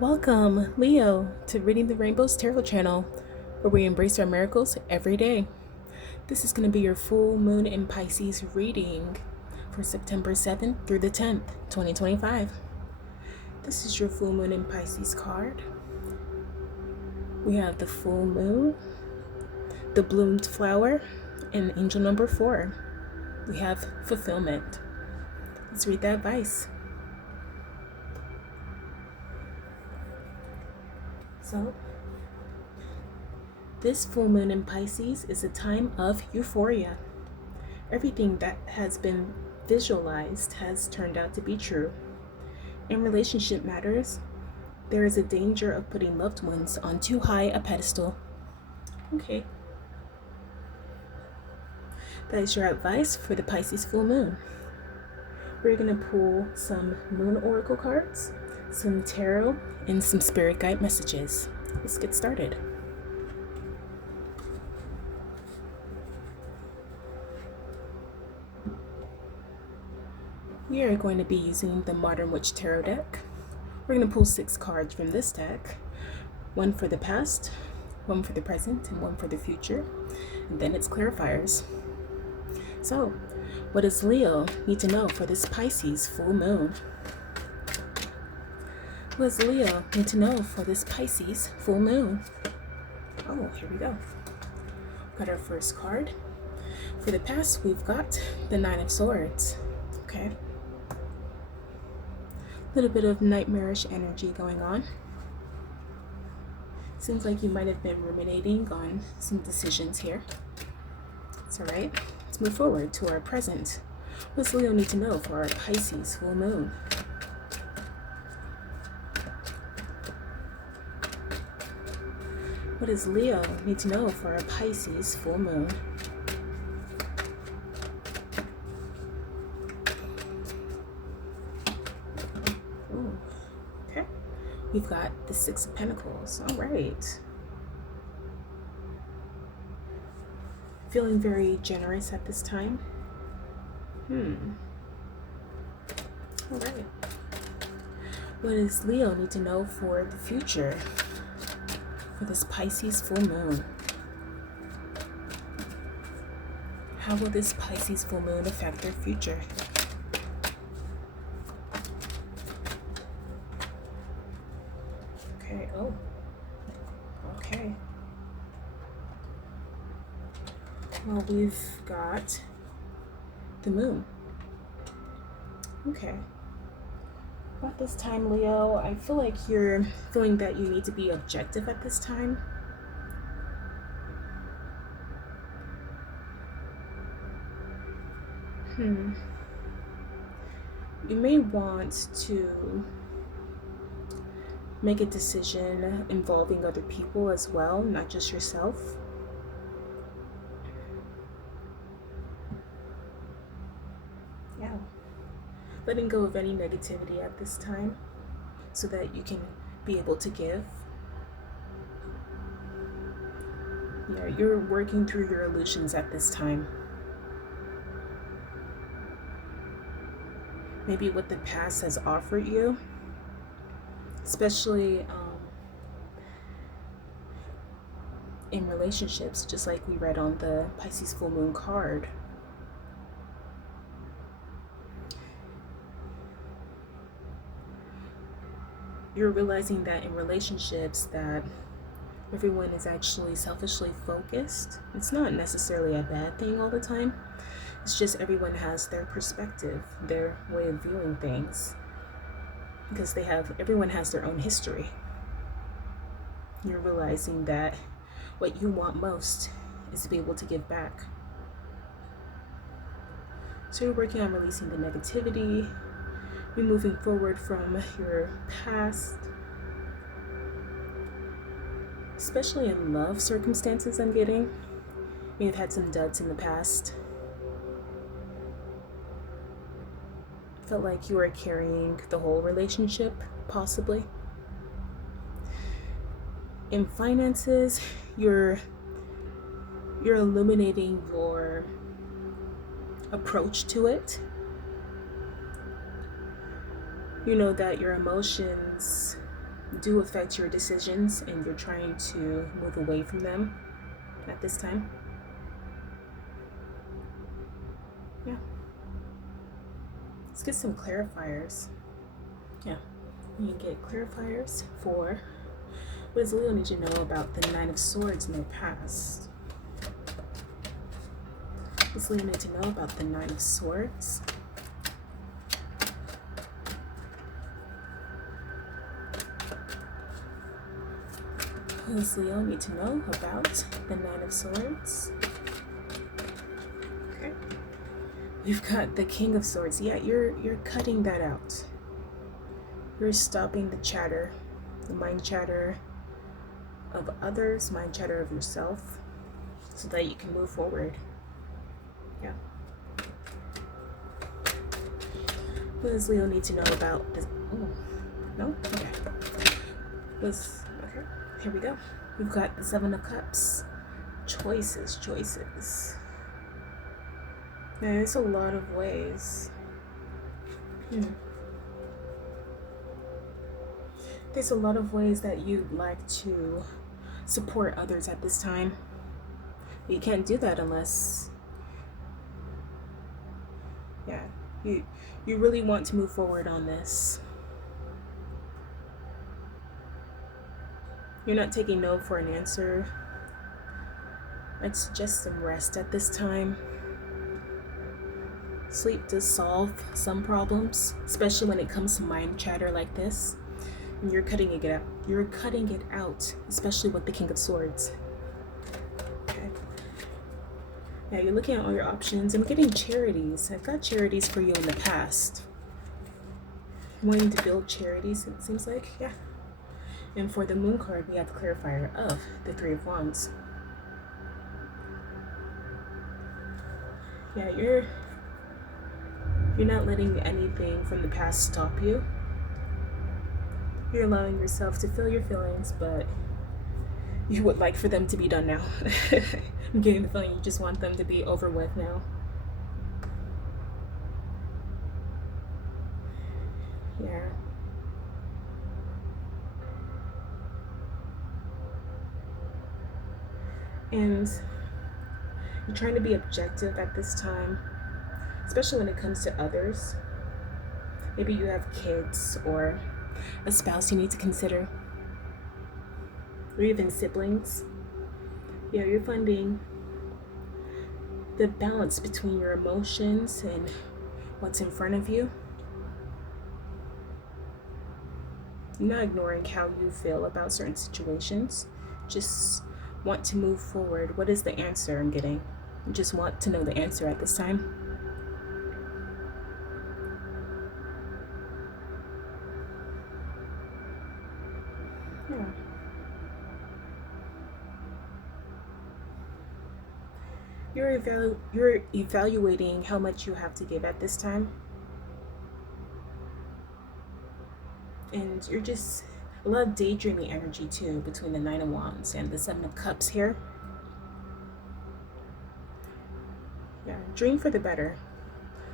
Welcome, Leo, to Reading the Rainbow's Tarot channel, where we embrace our miracles every day. This is going to be your full moon in Pisces reading for September 7th through the 10th, 2025. This is your full moon in Pisces card. We have the full moon, the bloomed flower, and angel number 4. We have fulfillment. Let's read the advice. So, this full moon in Pisces is a time of euphoria. Everything that has been visualized has turned out to be true. In relationship matters, there is a danger of putting loved ones on too high a pedestal. Okay. That is your advice for the Pisces full moon. We're going to pull some moon oracle cards, some tarot, and some spirit guide messages. Let's get started. We are going to be using the Modern Witch Tarot deck. We're going to pull 6 cards from this deck, one for the past, one for the present, and one for the future, and then its clarifiers. So, what does Leo need to know for this Pisces full moon? What does Leo need to know for this Pisces full moon? Oh, here we go. Got our first card. For the past, we've got the 9 of Swords. Okay. A little bit of nightmarish energy going on. Seems like you might have been ruminating on some decisions here. It's all right. Let's move forward to our present. What does Leo need to know for our Pisces full moon? What does Leo need to know for our Pisces full moon? Ooh, okay. We've got the 6 of Pentacles. All right. Feeling very generous at this time? All right. What does Leo need to know for the future? For this Pisces full moon? How will this Pisces full moon affect their future? Okay, oh. Okay. Well, we've got the moon. Okay. About this time, Leo, I feel like you're feeling that you need to be objective at this time. You may want to make a decision involving other people as well, not just yourself. Yeah. Letting go of any negativity at this time so that you can be able to give. Yeah, you're working through your illusions at this time. Maybe what the past has offered you, especially in relationships, just like we read on the Pisces full moon card. You're realizing that in relationships that everyone is actually selfishly focused. It's not necessarily a bad thing all the time. It's just everyone has their perspective, their way of viewing things, because everyone has their own history. You're realizing that what you want most is to be able to give back. So you're working on releasing the negativity. You're moving forward from your past, especially in love circumstances. I'm getting you've had some duds in the past. Felt like you were carrying the whole relationship, possibly. In finances, you're illuminating your approach to it. You know that your emotions do affect your decisions and you're trying to move away from them at this time. Yeah. Let's get some clarifiers. Yeah. You can get clarifiers for what does Leo need to know about the Nine of Swords in their past? What does Leo need to know about the Nine of Swords? What does Leo need to know about the Nine of Swords? Okay. We've got the King of Swords. Yeah, you're cutting that out. You're stopping the chatter, the mind chatter of others, mind chatter of yourself, so that you can move forward. Yeah. What does Leo need to know about this? Oh, no? Okay. Okay, here we go. We've got the Seven of Cups. Choices. Now, there's a lot of ways. There's a lot of ways that you'd like to support others at this time. You can't do that unless, yeah, you really want to move forward on this. You're not taking no for an answer. I'd suggest some rest at this time. Sleep does solve some problems, especially when it comes to mind chatter like this. And you're cutting it out. You're cutting it out, especially with the King of Swords. Okay. Now you're looking at all your options. I'm getting charities. I've got charities for you in the past. Wanting to build charities, it seems like. Yeah. And for the Moon card, we have the clarifier of the Three of Wands. Yeah, you're not letting anything from the past stop you. You're allowing yourself to feel your feelings, but you would like for them to be done now. I'm getting the feeling you just want them to be over with now. Yeah. And you're trying to be objective at this time, especially when it comes to others. Maybe you have kids or a spouse you need to consider, or even siblings. Yeah, you're finding the balance between your emotions and what's in front of you. You're not ignoring how you feel about certain situations. Just want to move forward. What is the answer I'm getting? You just want to know the answer at this time. Yeah. You're evaluating how much you have to give at this time. And you're just a lot of daydreaming energy too between the Nine of Wands and the Seven of Cups here. Yeah, dream for the better.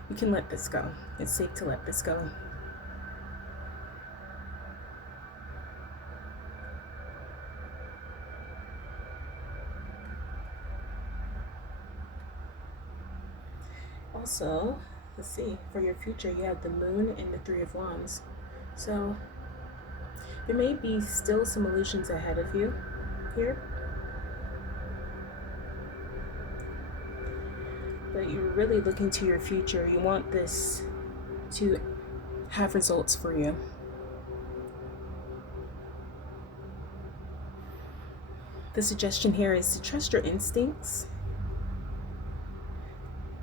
You can let this go. It's safe to let this go. Also, let's see, for your future, you have the Moon and the Three of Wands. So there may be still some illusions ahead of you here, but you're really looking to your future. You want this to have results for you. The suggestion here is to trust your instincts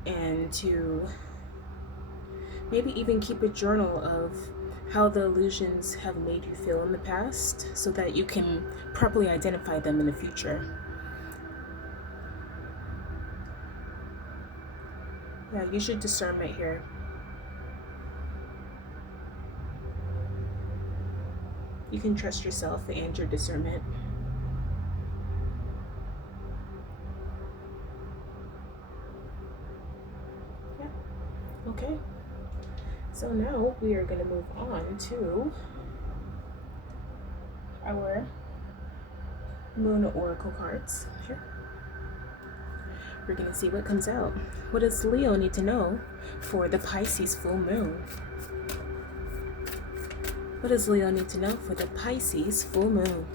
and to maybe even keep a journal of how the illusions have made you feel in the past so that you can properly identify them in the future. Yeah, use your discernment here. You can trust yourself and your discernment. Yeah, okay. So now we are going to move on to our Moon Oracle cards here. We're going to see what comes out. What does Leo need to know for the Pisces full moon? What does Leo need to know for the Pisces full moon?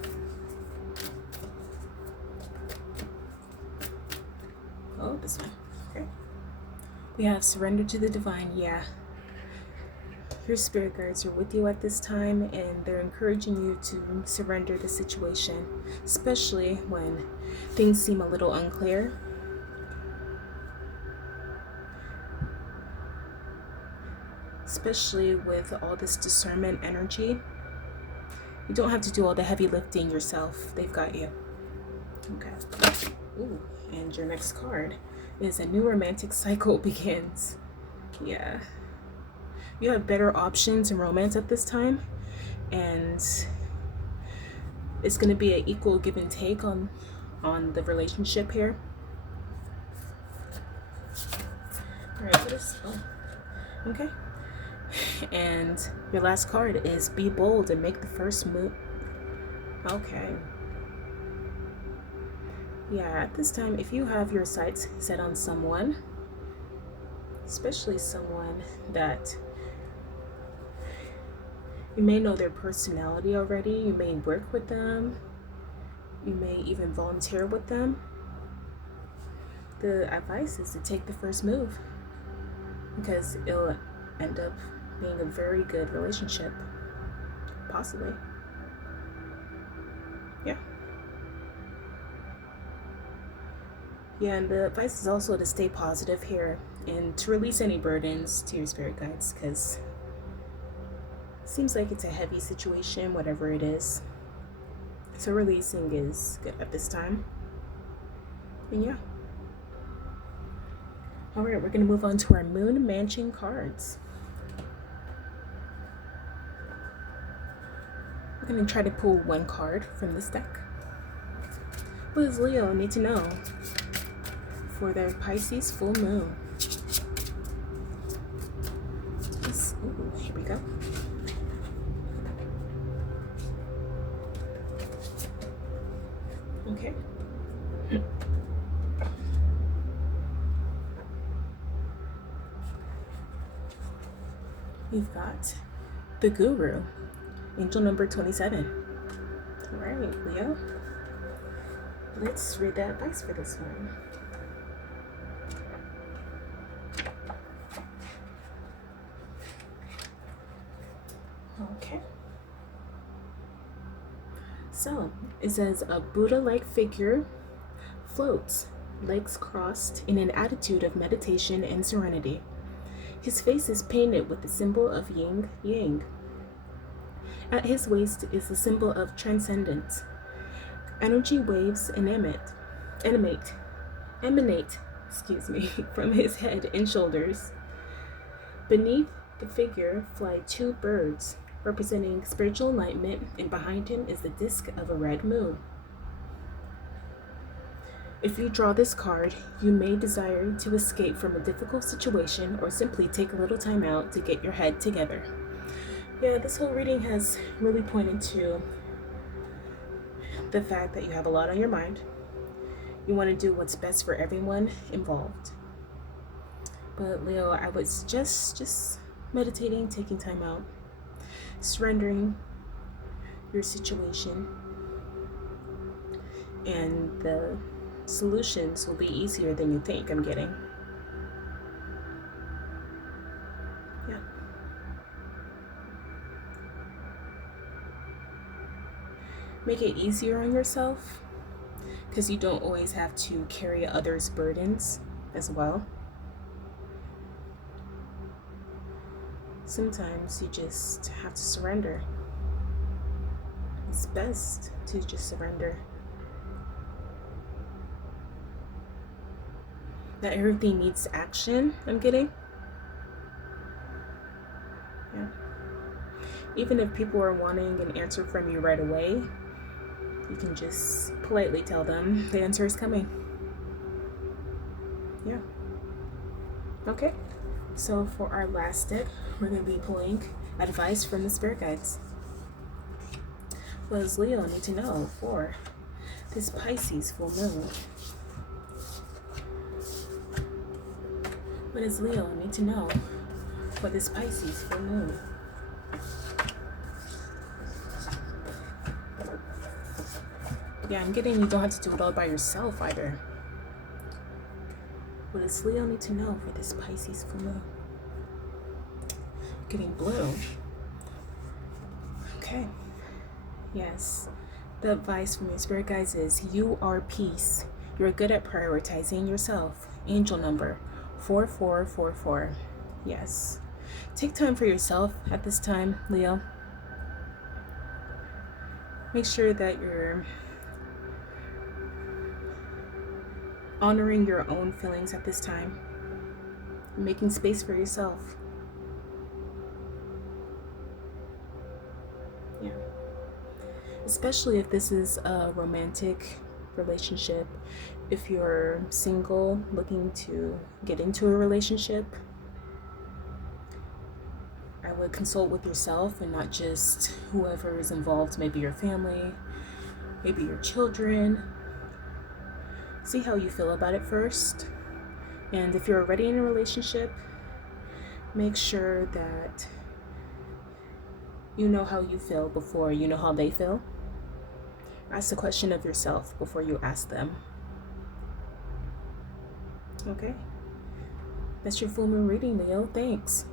Oh, this one. Okay. We have surrender to the divine. Yeah. Your spirit guides are with you at this time, and they're encouraging you to surrender the situation, especially when things seem a little unclear. Especially with all this discernment energy. You don't have to do all the heavy lifting yourself. They've got you. Okay. Ooh, and your next card is a new romantic cycle begins. Yeah. You have better options in romance at this time, and it's going to be an equal give and take on the relationship here. All right, what is, oh, okay. And your last card is be bold and make the first move. Okay. Yeah, at this time, if you have your sights set on someone, especially someone that you may know their personality already, you may work with them, you may even volunteer with them, the advice is to take the first move, because it'll end up being a very good relationship, possibly. Yeah, and the advice is also to stay positive here and to release any burdens to your spirit guides, because it seems like it's a heavy situation, whatever it is. So releasing is good at this time. And yeah. All right, we're going to move on to our Moon Mansion cards. We're going to try to pull one card from this deck. What does Leo need to know for their Pisces full moon? Ooh, here we go. Okay. We've got the Guru, angel number 27. All right, Leo. Let's read the advice for this one. Okay. So it says a Buddha-like figure floats, legs crossed, in an attitude of meditation and serenity. His face is painted with the symbol of yin yang. At his waist is the symbol of transcendence. Energy waves emanate, from his head and shoulders. Beneath the figure fly two birds, representing spiritual enlightenment, and behind him is the disk of a red moon. If you draw this card, you may desire to escape from a difficult situation or simply take a little time out to get your head together. Yeah, this whole reading has really pointed to the fact that you have a lot on your mind. You want to do what's best for everyone involved. But Leo, I was just meditating, taking time out, surrendering your situation, and the solutions will be easier than you think. I'm getting. Yeah. Make it easier on yourself, because you don't always have to carry others' burdens as well. Sometimes you just have to surrender. It's best to just surrender. Not everything needs action, I'm getting. Yeah. Even if people are wanting an answer from you right away, you can just politely tell them the answer is coming. Yeah. Okay. So for our last deck, we're going to be pulling advice from the spirit guides. What does Leo need to know for this Pisces full moon? What does Leo need to know for this Pisces full moon? Yeah, I'm getting you don't have to do it all by yourself either. What does Leo need to know for this Pisces full moon? Getting blue. Okay. Yes. The advice from your spirit guides is you are peace. You're good at prioritizing yourself. Angel number 4444. Yes. Take time for yourself at this time, Leo. Make sure that you're honoring your own feelings at this time. Making space for yourself. Yeah. Especially if this is a romantic relationship. If you're single, looking to get into a relationship, I would consult with yourself and not just whoever is involved, maybe your family, maybe your children. See how you feel about it first. And if you're already in a relationship, make sure that you know how you feel before you know how they feel. Ask the question of yourself before you ask them. Okay? That's your full moon reading, Leo. Thanks.